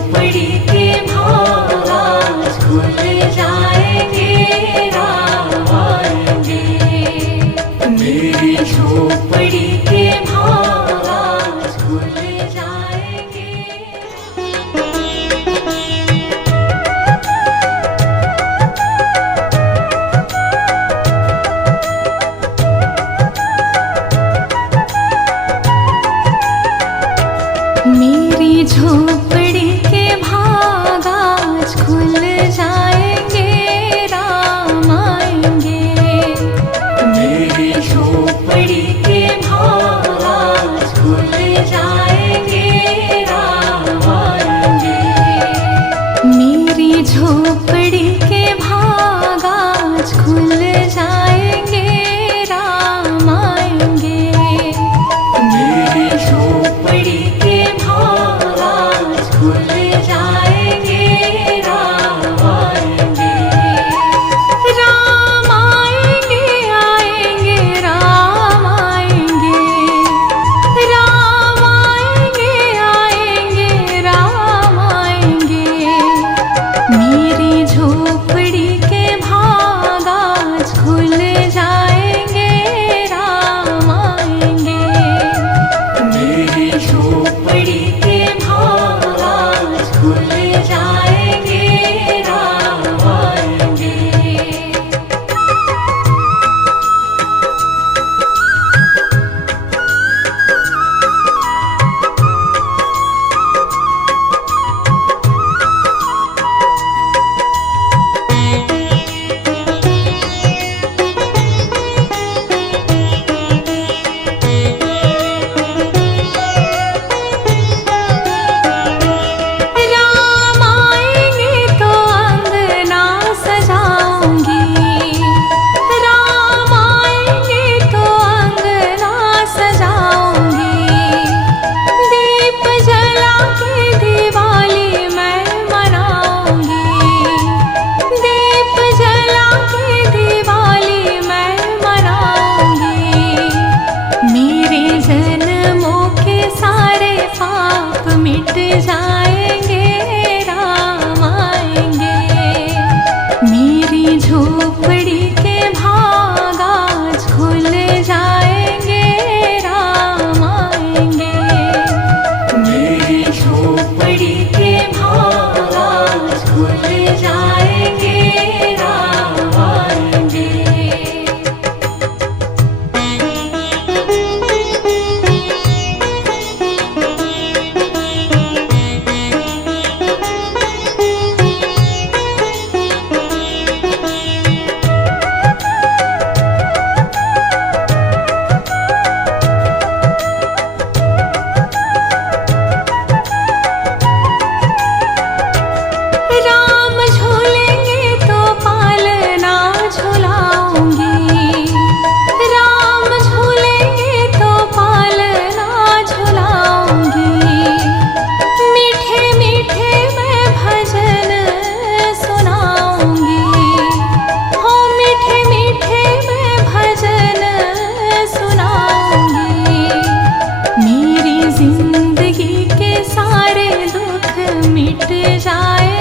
झोपड़ी के भाग आज खुल जाएंगे, राम आएंगे। मेरी झोपड़ी के भाग आज खुल जाएंगे। मेरी झोपड़ी के भाग आज खुल जाएंगे, राम आएंगे। मेरी झोपड़ी के भाग आज खुल जाएंगे, राम आएंगे। मेरी झोपड़ी के भाग आज खुल जाएंगे, राम आएंगे। मेरी झोपड़ी के भाग आज खुल जाएंगे, राम आएंगे। राम आएंगे, आएंगे, राम आएंगे। राम आएंगे, आएंगे, राम आएंगे। मेरी झोपड़ी के भाग आज खुल जाएंगे, राम आएंगे। मेरी झोपड़ी के भाग आज खुल जाएंगे, राम आएंगे। राम आएंगे तो अंगना सजाऊंगी। राम आएंगे तो अंगना सजाऊंगी। दीप जला के दिवाली मैं मनाऊंगी। दीप जला के दिवाली मैं मनाऊंगी। मेरे जन्मों के सारे पाप मिट जाएंगे, राम आएंगे। मेरी झोपड़ी के भाग आज खुल जाएंगे, राम आएंगे। मेरी झोपड़ी के भाग आज खुल जाएंगे, राम आएंगे। राम झूलेंगे तो पालना झुलाऊंगी। राम झूलेंगे तो पालना झुलाऊंगी। मीठे मीठे मैं भजन सुनाऊंगी। हो मीठे मीठे मैं भजन सुनाऊंगी। मेरी जिंदगी के सारे दुख मिट जाए,